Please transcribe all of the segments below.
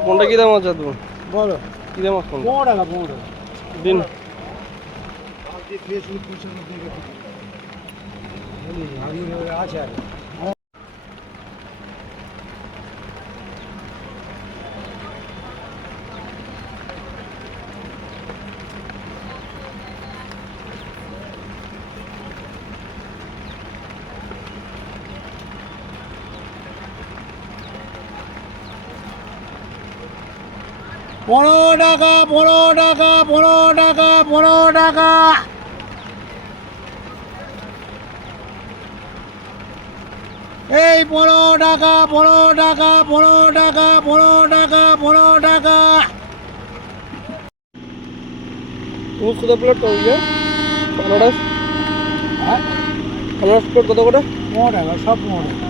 কোনটা কি দাম আছে তুমি বলো কি দাম আছে 15 টাকা 15 টাকা দিন আছে আর 15 টাকা 15 টাকা 15 টাকা 15 টাকা এই 15 টাকা 15 টাকা 15 টাকা 15 টাকা 15 টাকা তুমি কত প্লেট তো ইয়ে আনারস হ্যাঁ আনারস প্লেট কত করে 15 টাকা সব 15 টাকা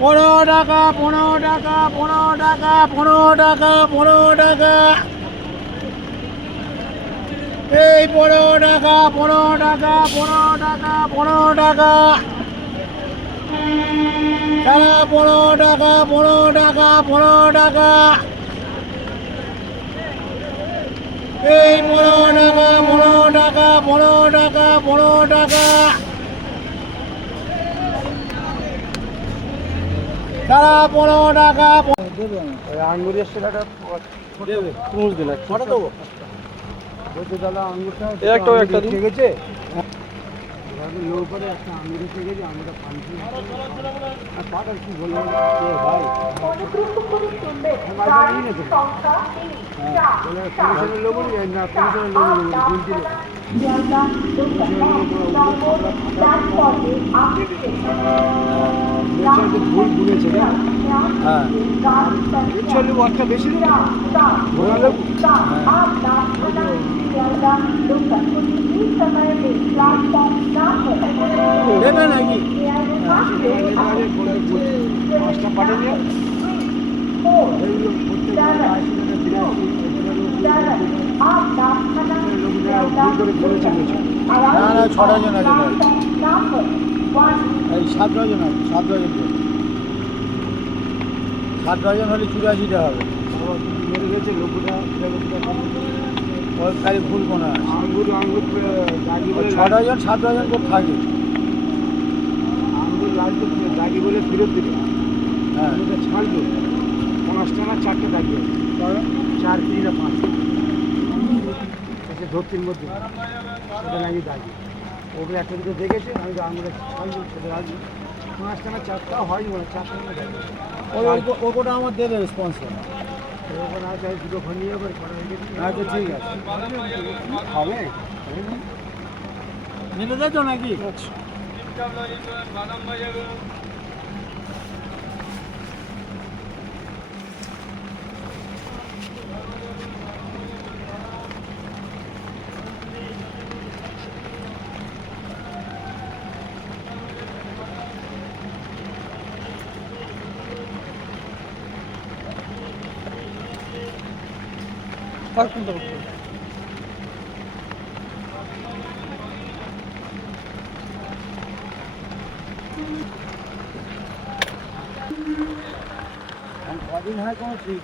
পনেরো টাকা 15 টাকা 15 টাকা 15 টাকা 15 টাকা এই 15 টাকা 15 টাকা 15 টাকা 15 টাকা সারা 15 টাকা 15 টাকা 15 টাকা এই 15 টাকা 15 টাকা 15 টাকা 15 টাকা সারা 15 টাকা দেবে আঙ্গুরের সেলাটা দেবে তুমুজ দিন কটা দেবো বলতে দাদা আঙুরটা একটা দিন গেছে লোক করে একটা আঙুর এসে গেছে আমরা পানছি আর পাটা কি বলবো ভাই কমিশনের লোক না কমিশনের লোক গুনছিল ভুল বুঝেছে হ্যাঁ একটা বেশি দেবে নাকি পাঁচটা পাঠিয়ে না না 6 জন আছে এই 7 জন আছে 7 জন 7 জন হলে 84টা হবে মেরে গেছে 90টা খালি ভুল কোনো আঙ্গুর 6 জন 7 জন করে থাকে আঙ্গুর লাগতো দাগি বলে ফেরত দিবে হ্যাঁ এটা ছাড়লো 5টা না 4টে দাগি 4 3 না 5 ধরতির মধ্যে সেটা নাকি দাগি ওগুলো একটা দুটো দেখেছে আমি আঙুলে ছাড়লো সেটা রাখবো 5টা না 4টা হয় মানে 4টা না দাগি ওটা আমার দেবে রেসপন্সিবল ওখানে আছে দুটো ঘর নিয়ে করে আচ্ছা ঠিক আছে হবে মিলে যাচ্ছ নাকি আচ্ছা আর কোনটা করতে কদিন হয় কোনো ঠিক